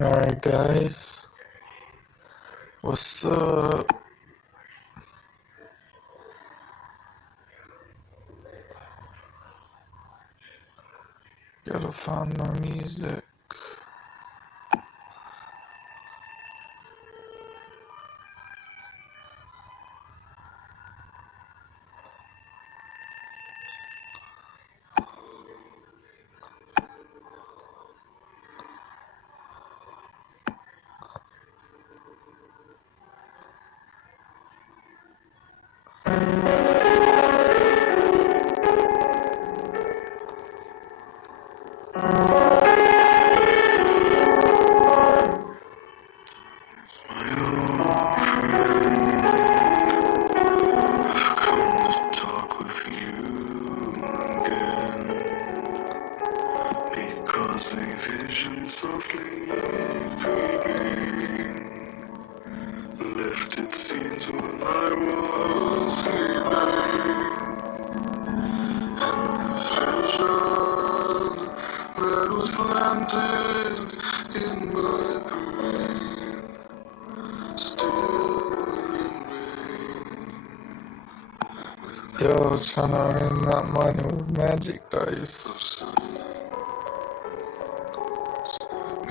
Alright guys, what's up? Gotta find my music. Because a vision softly creeping left its scenes while I was sleeping, and the vision that was planted in my brain still remains. Yo, trying to earn that money with magic dice.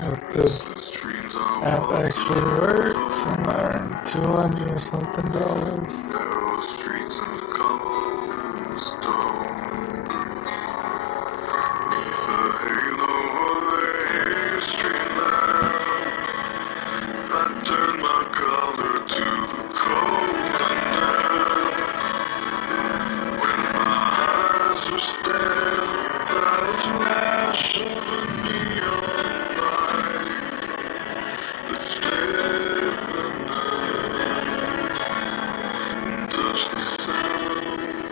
If this app actually works, and I earned 200 or something dollars. Narrow streets of cobblestone, neath the halo of a street lamp, that turned my color to the cold and damp. When my eyes were stabbed by the flash of a neon light that split the night and touched the sound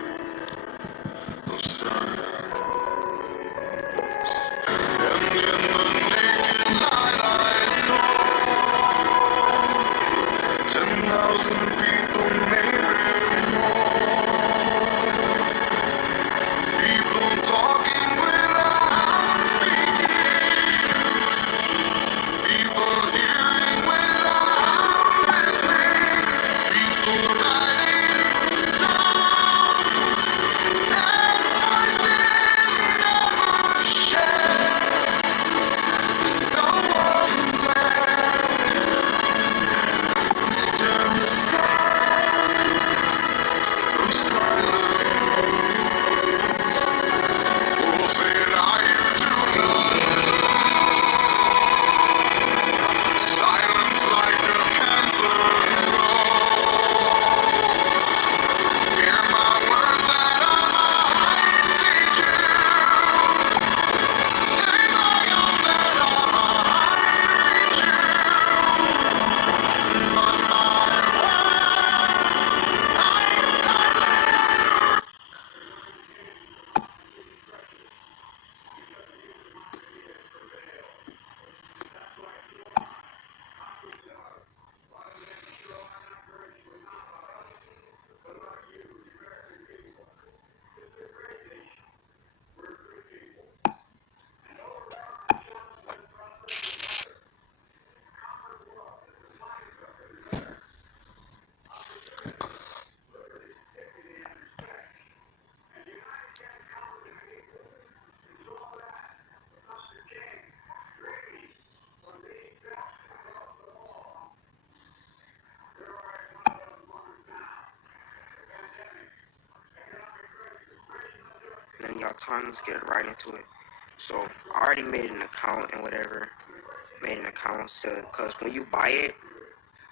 of silence. And in the naked light I saw 10,000 people, maybe more. People talking without speaking. People hearing without listening. People writing songs and voices never shared. No one dared stand aside from silence. Fool said, "Are you too silence like a cancer grows? Hear my words that I teach you. Take my arms that I reach you. But my words like silence." Then y'all time, let's get right into it. So I already made an account and whatever. Made an account because when you buy it,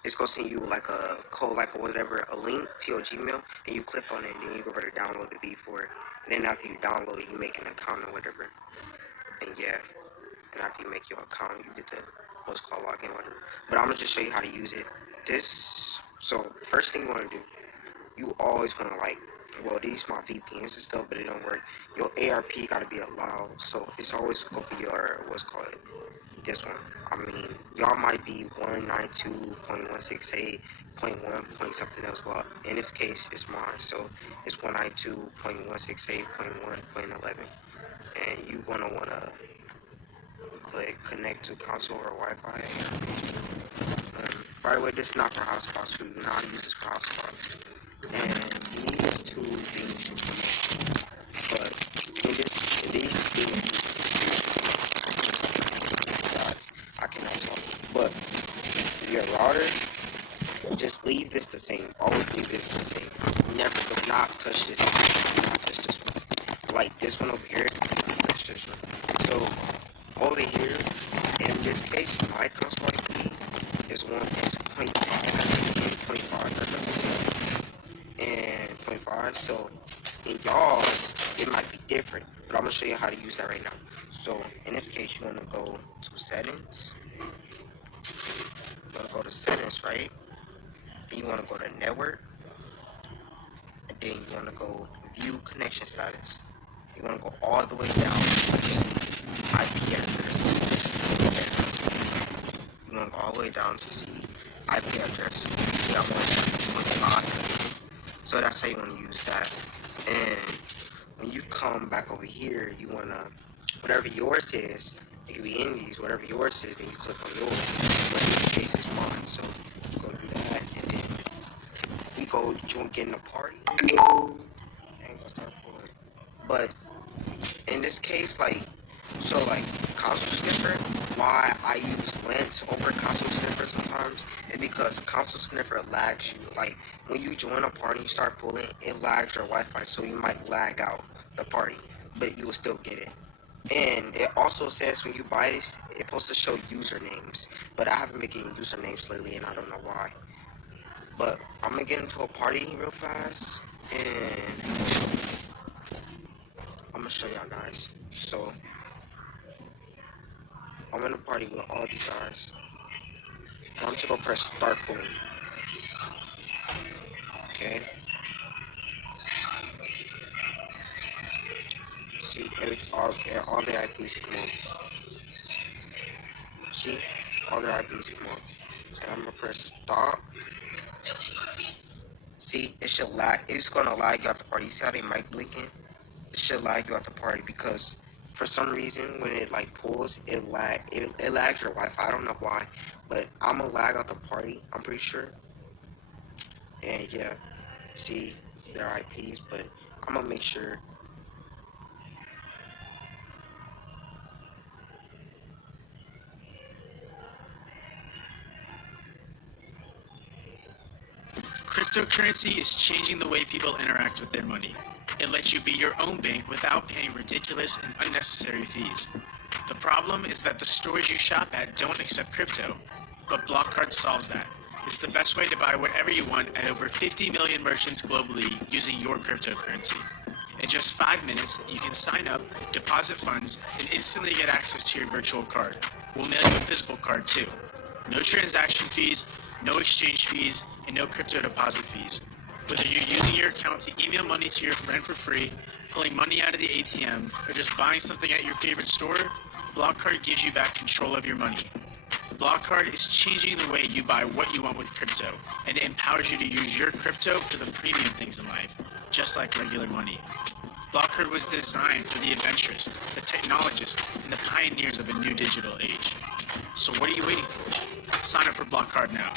it's gonna send you like a code, like a whatever, a link to your Gmail, and you click on it, and then you go over to download the beat for it. And then after you download it, you make an account or whatever. And yeah, and after you make your account, you get the what's called login or whatever. But I'm gonna just show you how to use it. So first thing you wanna do, you always wanna well, these my VPNs and stuff, but it don't work. Your ARP gotta be allowed, so it's always gonna be your what's called this one. I mean, y'all might be 192.168.1 point something else, but in this case, it's mine, so it's 192.168.1.11, and you wanna put connect to console or Wi-Fi. By the way, this is not for hotspots. We do not use this for hotspots. And these two things you connect. But in these things, I cannot talk. But your router, just leave this the same. Always leave this the same. Never, do not touch this one. Do not touch this one. Like this one over here, do not touch this one. So over here, in this case, my console IP is 0.10 and 0.5. And 0.5. So in y'all's, it might be different. But I'm gonna show you how to use that right now. So in this case, you wanna go to settings. You wanna go to settings, right? Then you wanna go to network. And then you wanna go view connection status. You want to go all the way down to IP address. You want to go all the way down to see IP address. You got 1.5. So that's how you want to use that. And when you come back over here, you want to, whatever yours is, it can be any of these, whatever yours is, then you click on yours. But in this case, it's mine. So go do that. And then we go get in a party. And go start pulling. But in this case, like console sniffer, why I use Lens over console sniffer sometimes is because console sniffer lags you. Like when you join a party, you start pulling, it lags your Wi-Fi, so you might lag out the party, but you will still get it. And it also says when you buy it, it's supposed to show usernames, but I haven't been getting usernames lately, and I don't know why. But I'm gonna get into a party real fast, and I'm gonna show y'all guys. So I'm in a party with all these guys. I'm just gonna press start pulling. Okay. See, all the IPs come on. See, all the IPs come on. And I'm gonna press stop. See, it should lag. It's gonna lag you out the party. You see how they mic blinking? It should lag you out the party because for some reason when it like pulls, it lags your Wi-Fi. I don't know why, but I'm gonna lag out the party. I'm pretty sure. And yeah, see their IPs, but I'm gonna make sure. Cryptocurrency is changing the way people interact with their money. It lets you be your own bank without paying ridiculous and unnecessary fees. The problem is that the stores you shop at don't accept crypto, but Blockcard solves that. It's the best way to buy whatever you want at over 50 million merchants globally using your cryptocurrency. In just 5 minutes, you can sign up, deposit funds, and instantly get access to your virtual card. We'll mail you a physical card too. No transaction fees, no exchange fees, and no crypto deposit fees. Whether you're using your account to email money to your friend for free, pulling money out of the ATM, or just buying something at your favorite store, Blockcard gives you back control of your money. Blockcard is changing the way you buy what you want with crypto, and it empowers you to use your crypto for the premium things in life, just like regular money. Blockcard was designed for the adventurous, the technologists, and the pioneers of a new digital age. So what are you waiting for? Sign up for Blockcard now.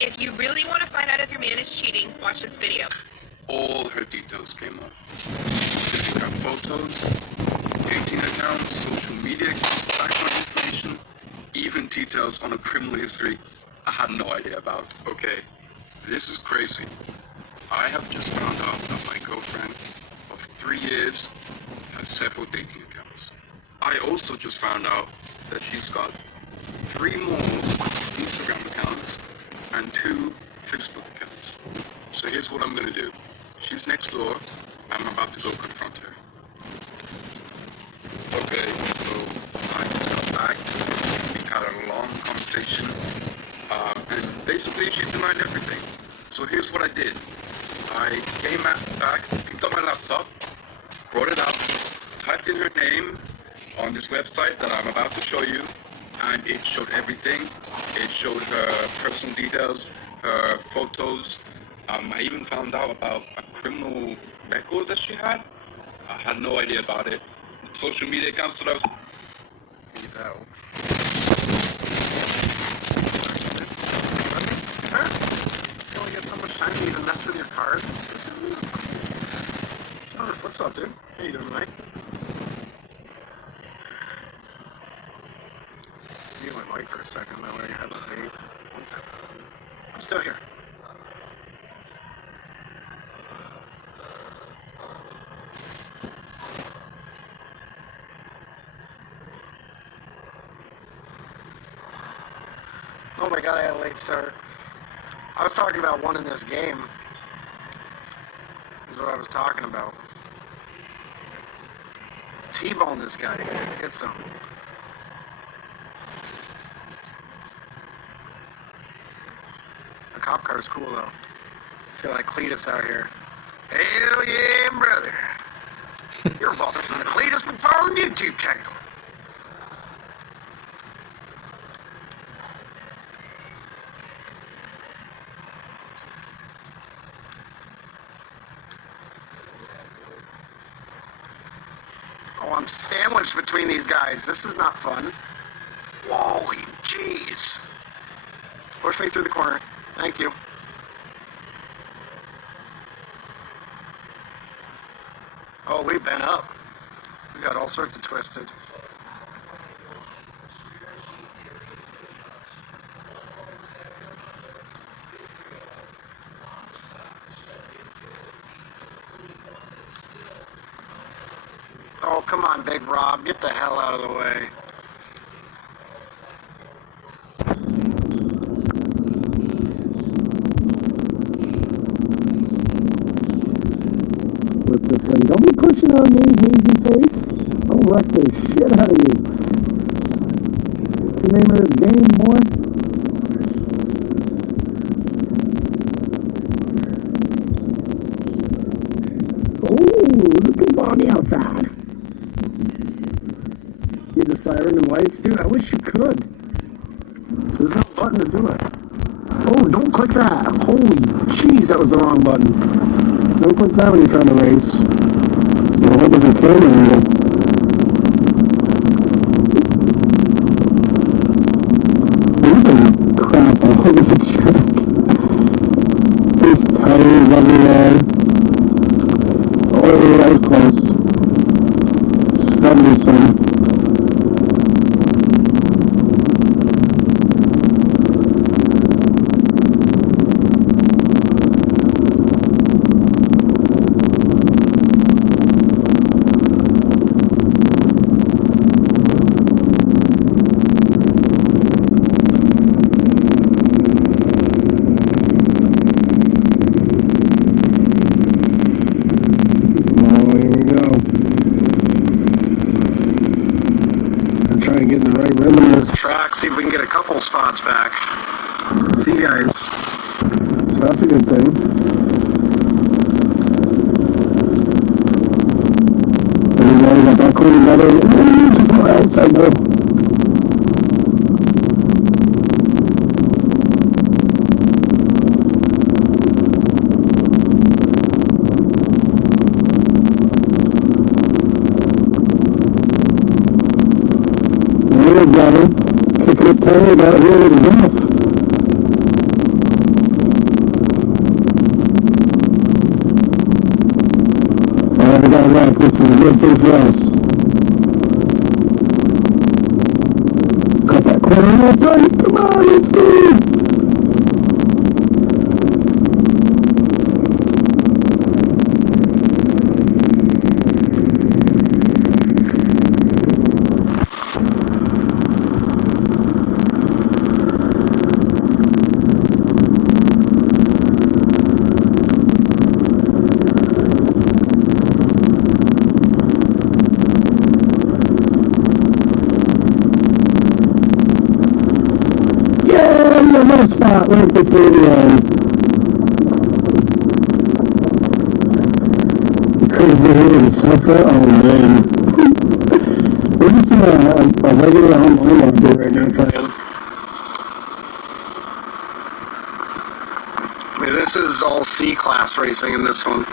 If you really want to find out if your man is cheating, watch this video. All her details came up. Her photos, dating accounts, social media background information, even details on a criminal history I had no idea about. Okay, this is crazy. I have just found out that my girlfriend of 3 years has several dating accounts. I also just found out that she's got 3 more Instagram accounts and 2 Facebook accounts. So here's what I'm gonna do. She's next door. I'm about to go confront her. Okay, so I just got back. We had a long conversation. And basically she denied everything. So here's what I did. I came back, picked up my laptop, brought it out, typed in her name on this website that I'm about to show you, and it showed everything. It showed her personal details, her photos. I even found out about a criminal record that she had. I had no idea about it. Social media accounts that I was. You only get so much time to even mess with your cars. Oh, what's up, dude? How you doing, mate? Mute my mic for a second, that way I have a date. 1 second. I'm still here. Oh my god, I had a late start. I was talking about one in this game. Is what I was talking about. T-bone this guy. Get some. The cop car is cool though. I feel like Cletus out here. Hell yeah, brother. You're watching the Cletus McFarland YouTube channel. Oh, I'm sandwiched between these guys. This is not fun. Holy jeez. Push me through the corner. Thank you. Oh, we've been up. We got all sorts of twisted. Oh, come on, Big Rob. Get the hell out of the way. With this thing. Don't be pushing on me, hazy face. I'll wreck the shit out of you. What's the name of this game, boy? Oh, looking for me outside. Need the siren and lights? Dude, I wish you could. There's no button to do it. Oh, don't click that. Holy jeez, that was the wrong button. Don't click that when you're trying to race. There's a whole different camera angle. There's a crap all over the track. There's tires everywhere. Oh, that was close. Stop me some. See if we can get a couple spots back. See you guys. So that's a good thing. Everybody got that cool together. Just more outside though. Tires out here with a rough. Alright, we got a wreck. This is a good thing for us. Cut that corner real tight. Come on, let's go. Spot right before the crazy hit itself. Oh man. We're just in a regular home run out there right now, trying. This is all C-class racing in this one.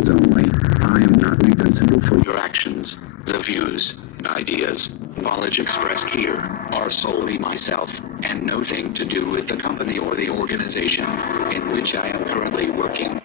methods only. I am not responsible for Your actions, the views, ideas, knowledge expressed here, are solely myself, and nothing to do with the company or the organization in which I am currently working.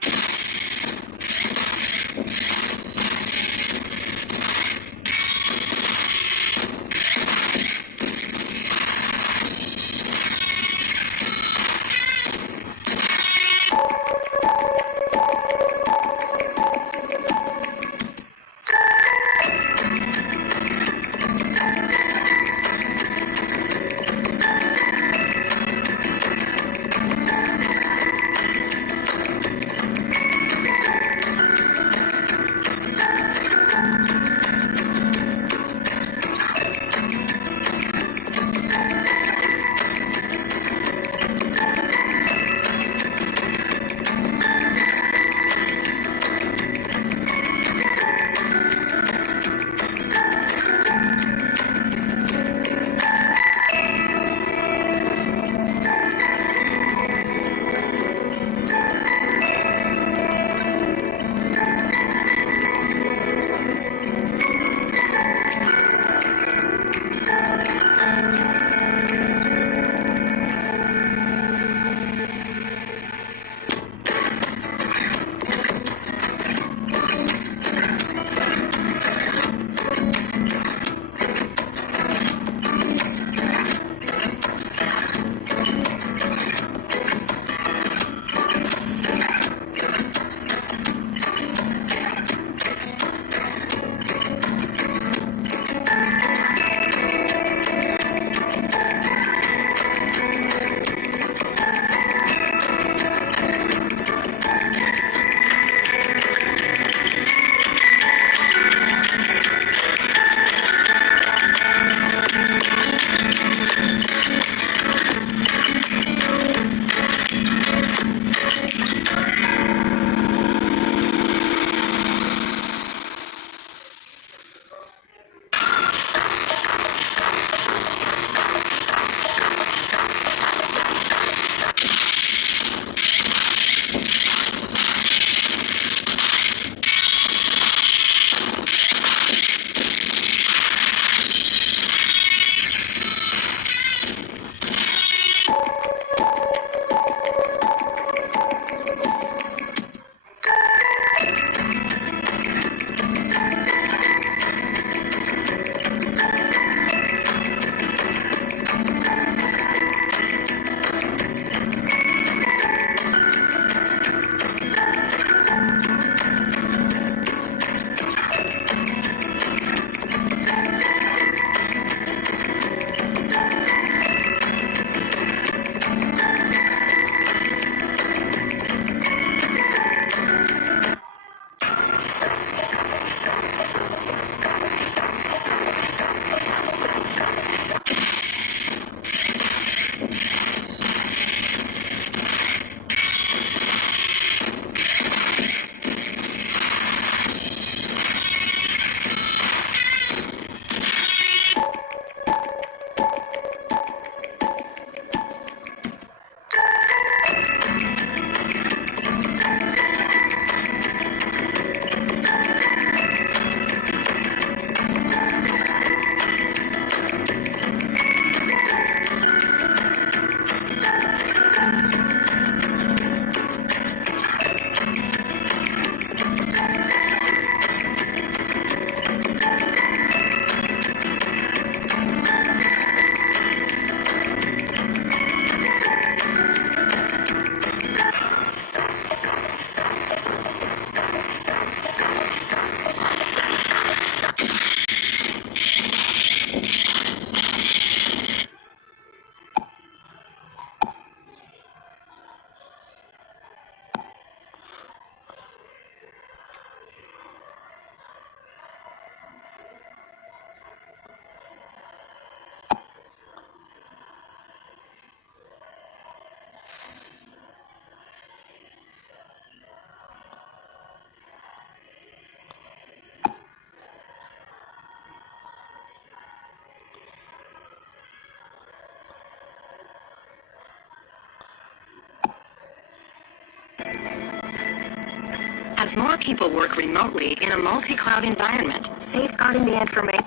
As more people work remotely in a multi-cloud environment, safeguarding the information.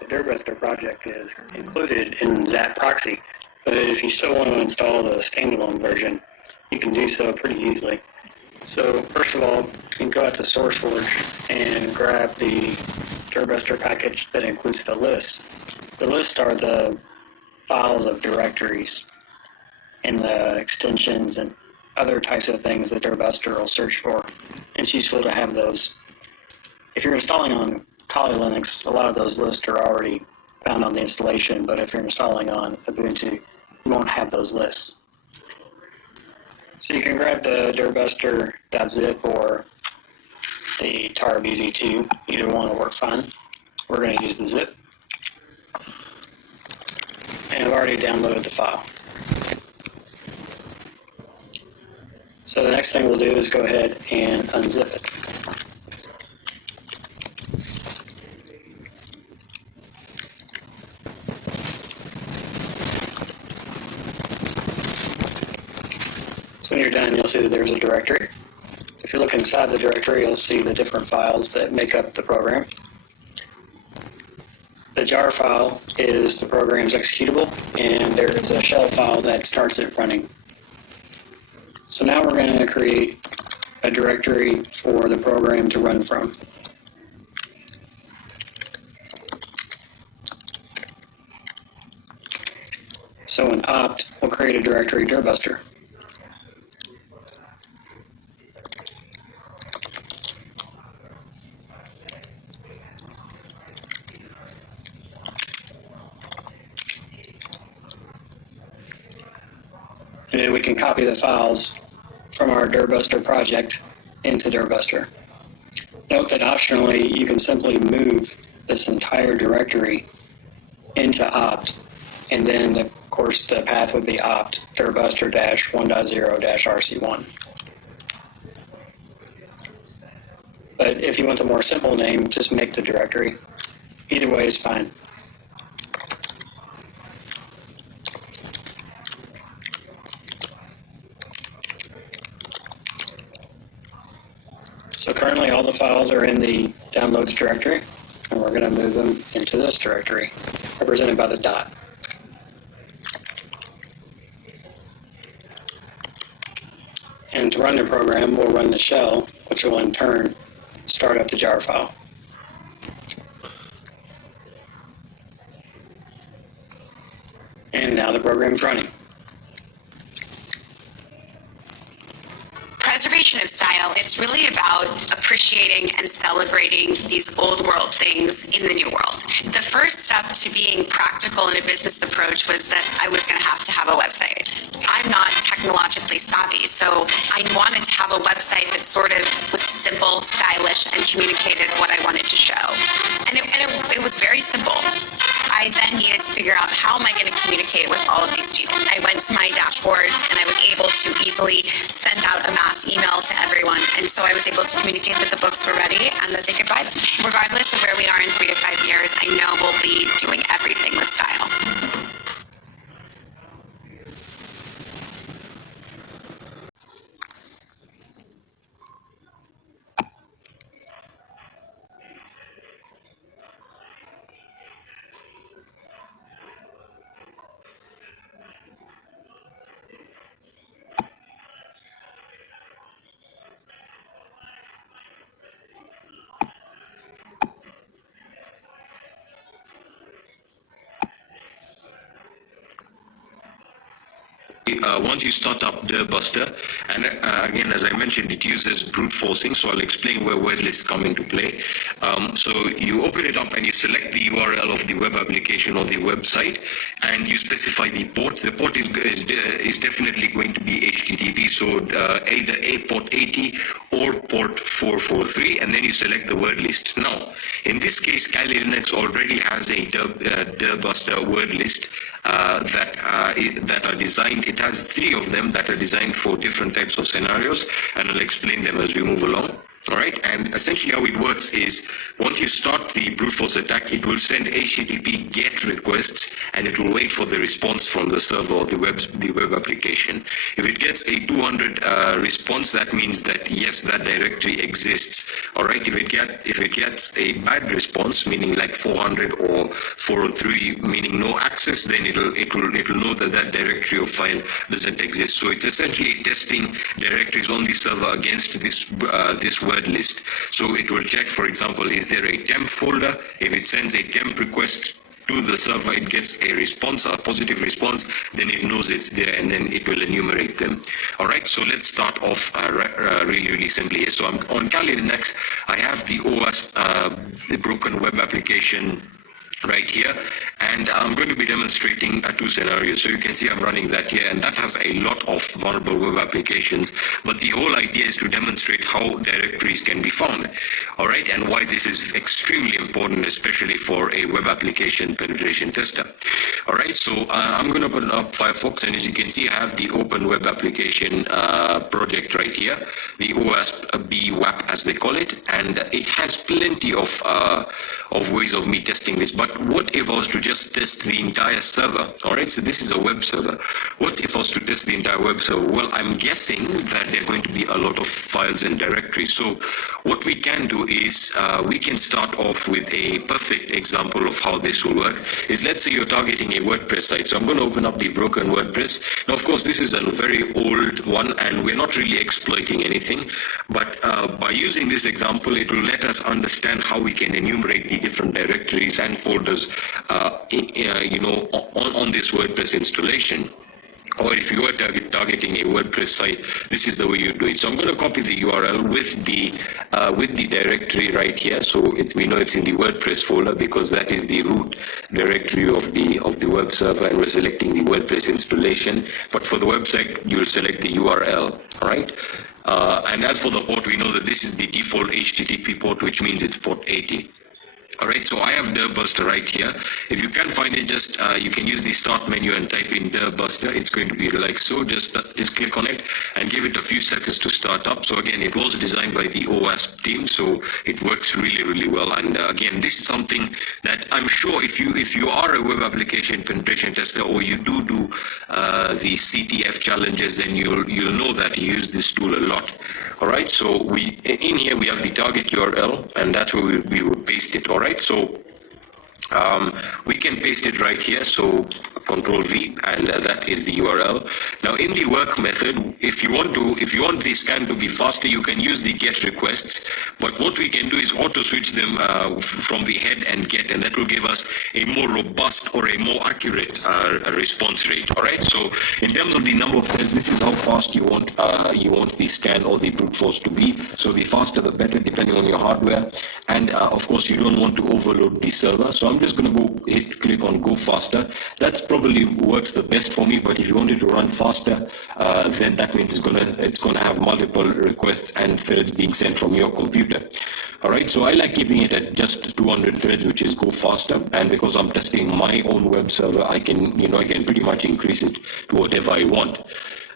The Dirtbuster project is included in Zap Proxy, but if you still want to install the standalone version, you can do so pretty easily. So first of all, you can go out to SourceForge and grab the Dirtbuster package that includes the list. The list are the files of directories and the extensions and other types of things that Dirtbuster will search for. It's useful to have those. If you're installing on Kali Linux, a lot of those lists are already found on the installation, but if you're installing on Ubuntu, you won't have those lists. So you can grab the dirtbuster.zip or the tarbz2. Either one will work fine. We're going to use the zip. And I've already downloaded the file. So the next thing we'll do is go ahead and unzip it. So when you're done, you'll see that there's a directory. If you look inside the directory, you'll see the different files that make up the program. The jar file is the program's executable, and there is a shell file that starts it running. So now we're going to create a directory for the program to run from. So in opt, we'll create a directory Dirtbuster. And then we can copy the files from our Dirtbuster project into Dirtbuster. Note that optionally, you can simply move this entire directory into opt, and then, of course, the path would be opt dirtbuster-1.0-rc1. But if you want a more simple name, just make the directory. Either way is fine. So currently all the files are in the downloads directory, and we're going to move them into this directory, represented by the dot. And to run the program, we'll run the shell, which will in turn start up the jar file. And now the program's running. Preservation of style, it's really about appreciating and celebrating these old world things in the new world. The first step to being practical in a business approach was that I was going to have a website. I'm not technologically savvy, so I wanted to have a website that sort of was simple, stylish, and communicated what I wanted to show. And it was very simple. I then needed to figure out how am I going to communicate with all of these people. I went to my dashboard and I was able to easily send out a mass email to everyone, and so I was able to communicate that the books were ready and that they could buy them. Regardless of where we are in 3 to 5 years, I know we'll be doing everything with style. Once you start up Dirtbuster, and again, as I mentioned, it uses brute forcing, so I'll explain where word lists come into play. So you open it up and you select the URL of the web application or the website, and you specify the port. The port is definitely going to be HTTP, so either a port 80 or port 443, and then you select the word list. Now, in this case, Kali Linux already has a Dirtbuster word list that are designed. It has 3 of them that are designed for different types of scenarios, and I'll explain them as we move along. All right, and essentially how it works is once you start the brute force attack, it will send HTTP GET requests, and it will wait for the response from the server or the web application. If it gets a 200 response, that means that yes, that directory exists. All right, if it gets a bad response, meaning like 400 or 403, meaning no access, then it'll know that that directory or file doesn't exist. So it's essentially testing directories on the server against this word list. So it will check, for example, is there a temp folder? If it sends a temp request to the server, it gets a response, a positive response, then it knows it's there, and then it will enumerate them. All right, so let's start off really simply. So I'm on Kali Linux. I have the OS, the broken web application right here, and I'm going to be demonstrating two scenarios. So you can see I'm running that here, and that has a lot of vulnerable web applications, but the whole idea is to demonstrate how directories can be found. All right, and why this is extremely important, especially for a web application penetration tester. All right, so I'm going to open up Firefox, and as you can see, I have the open web application project right here, the OSB WAP as they call it, and it has plenty of ways of me testing this. But what if I was to just test the entire server? All right, so this is a web server. What if I was to test the entire web server? Well, I'm guessing that there are going to be a lot of files and directories. So what we can do is we can start off with a perfect example of how this will work. Is, let's say you're targeting a WordPress site. So I'm going to open up the broken WordPress. Now, of course, this is a very old one, and we're not really exploiting anything. But by using this example, it will let us understand how we can enumerate the different directories and folders, on this WordPress installation. Or if you are targeting a WordPress site, this is the way you do it. So I'm going to copy the URL with the directory right here. So we know it's in the WordPress folder because that is the root directory of the web server, and we're selecting the WordPress installation. But for the website, you'll select the URL. All right. And as for the port, we know that this is the default HTTP port, which means it's port 80. All right, so I have Dirbuster right here. If you can't find it, just you can use the start menu and type in Dirbuster. It's going to be like so. Just click on it and give it a few seconds to start up. So again, it was designed by the OWASP team, so it works really well. And again, this is something that I'm sure if you are a web application penetration tester, or you do the CTF challenges, then you'll know that you use this tool a lot. All right, so in here we have the target URL, and that's where we will paste it. All right, so we can paste it right here. So Control V, and that is the URL. Now in the work method, if you want the scan to be faster, you can use the GET requests. But what we can do is auto switch them from the head and GET, and that will give us a more robust or a more accurate response rate. All right. So in terms of the number of threads, this is how fast you want the scan or the brute force to be. So the faster the better, depending on your hardware. And of course, you don't want to overload the server. So I'm just going to click on Go Faster. That's probably works the best for me. But if you want it to run faster, then that means it's gonna have multiple requests and threads being sent from your computer. All right. So I like keeping it at just 200 threads, which is Go Faster. And because I'm testing my own web server, I can pretty much increase it to whatever I want.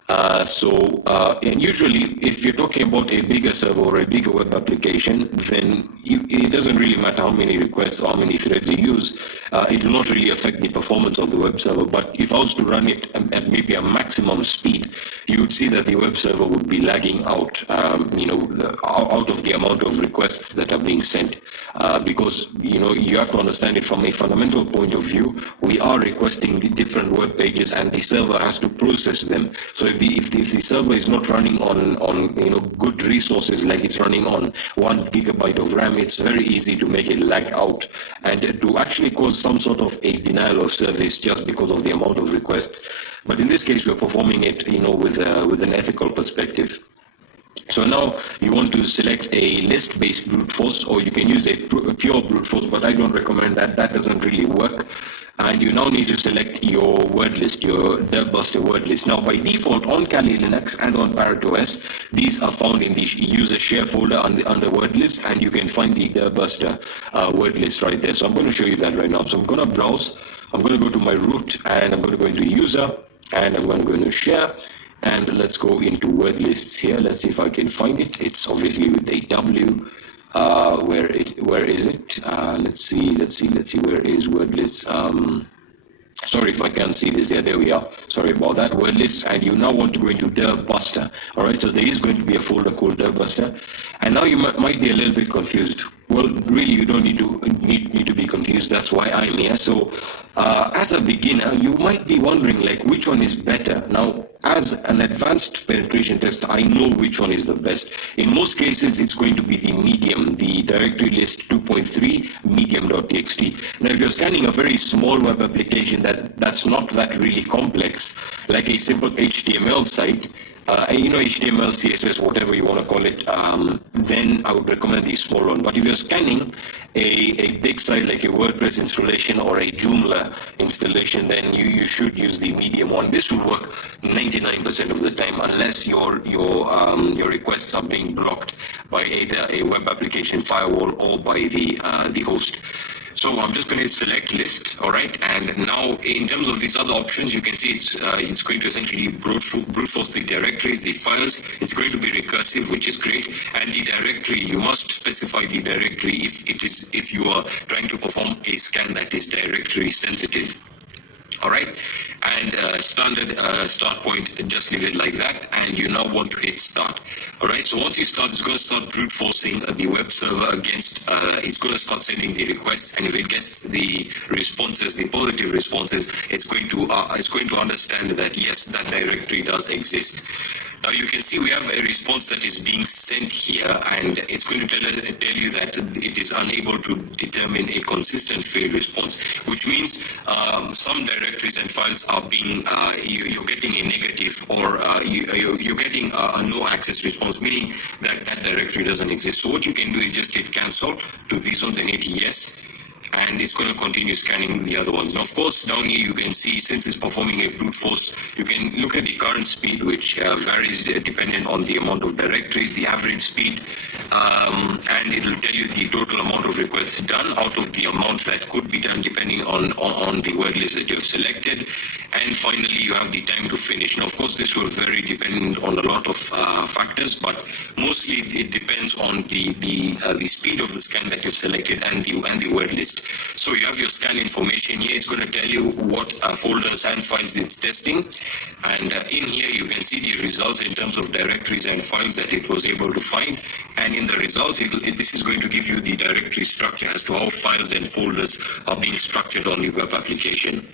And usually if you're talking about a bigger server or a bigger web application, then it doesn't really matter how many requests or how many threads you use. It will not really affect the performance of the web server. But if I was to run it at maybe a maximum speed, you would see that the web server would be lagging out, out of the amount of requests that are being sent. Because you have to understand it from a fundamental point of view. We are requesting the different web pages, and the server has to process them. So if the server is not running on good resources, like it's running on 1 gigabyte of RAM, it's very easy to make it lag out and to actually cause some sort of a denial of service just because of the amount of requests. But in this case, we're performing it with an ethical perspective. So now you want to select a list-based brute force, or you can use a pure brute force, but I don't recommend that. That doesn't really work. And you now need to select your word list, your Dirbuster word list. Now, by default, on Kali Linux and on Parrot OS, these are found in the user share folder under word list, and you can find the Dirbuster word list right there. So I'm going to show you that right now. So I'm going to browse. I'm going to go to my root, and I'm going to go into user, and I'm going to go into share. And let's go into word lists here. Let's see if I can find it. It's obviously with a W. Where is it? Let's see. Where is word lists? Sorry if I can't see this. There we are. Sorry about that. Word lists, and you now want to go into Derb Buster. All right, so there is going to be a folder called Derb Buster, and now you might be a little bit confused. Well, really, you don't need to be confused. That's why I'm here. So, as a beginner, you might be wondering like which one is better. Now, as an advanced penetration tester, I know which one is the best. In most cases, it's going to be the medium, the directory list 2.3 medium.txt. Now, if you're scanning a very small web application that's not that really complex, like a simple HTML site, HTML, CSS, whatever you want to call it, then I would recommend the small one. But if you're scanning a big site like a WordPress installation or a Joomla installation, then you should use the medium one. This will work 99% of the time, unless your requests are being blocked by either a web application firewall or by the host. So I'm just going to select list, all right? And now in terms of these other options, you can see it's going to essentially brute force the directories, the files. It's going to be recursive, which is great. And the directory, you must specify the directory if you are trying to perform a scan that is directory sensitive. All right, and standard start point, just leave it like that, and you now want to hit start. All right, so once you start, it's going to start brute forcing the web server against, it's going to start sending the requests, and if it gets the responses, the positive responses, it's going to understand that yes, that directory does exist. Now you can see we have a response that is being sent here, and it's going to tell you that it is unable to determine a consistent failed response, which means some directories and files are being, you're getting a negative, or you're getting a no access response, meaning that that directory doesn't exist. So what you can do is just hit cancel to these ones and hit yes, and it's going to continue scanning the other ones. Now, of course, down here you can see, since it's performing a brute force, you can look at the current speed, which varies depending on the amount of directories, the average speed, and it will tell you the total amount of requests done out of the amount that could be done depending on the word list that you have selected. And finally, you have the time to finish. Now, of course, this will vary depending on a lot of factors, but mostly it depends on the speed of the scan that you've selected and the word list. So you have your scan information here. It's going to tell you what folders and files it's testing, and in here you can see the results in terms of directories and files that it was able to find. And in the results, this is going to give you the directory structure as to how files and folders are being structured on the web application.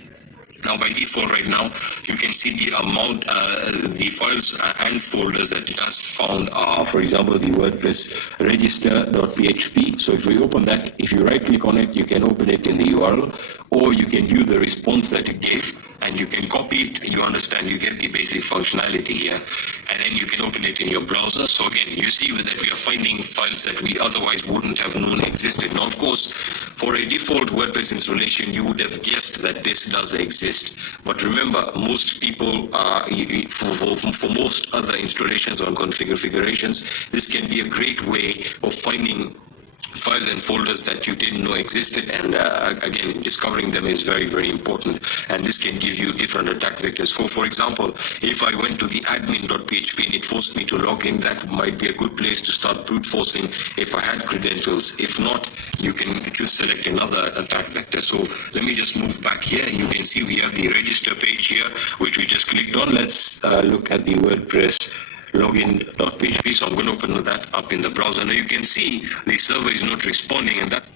Now, by default right now, you can see the amount, the files and folders that it has found are, for example, the WordPress register.php. So if we open that, if you right click on it, you can open it in the URL, or you can view the response that it gave, and you can copy it. You understand, you get the basic functionality here, and then you can open it in your browser. So again, you see that we are finding files that we otherwise wouldn't have known existed. Now, of course, for a default WordPress installation, you would have guessed that this does exist. But remember, most people, for most other installations or configurations, this can be a great way of finding files and folders that you didn't know existed, and again, discovering them is very, very important, and this can give you different attack vectors. For example, if I went to the admin.php and it forced me to log in, that might be a good place to start brute forcing if I had credentials. If not, you can choose select another attack vector. So let me just move back here. You can see we have the register page here, which we just clicked on. Let's look at the WordPress login.php. So I'm going to open that up in the browser. Now you can see the server is not responding, and that's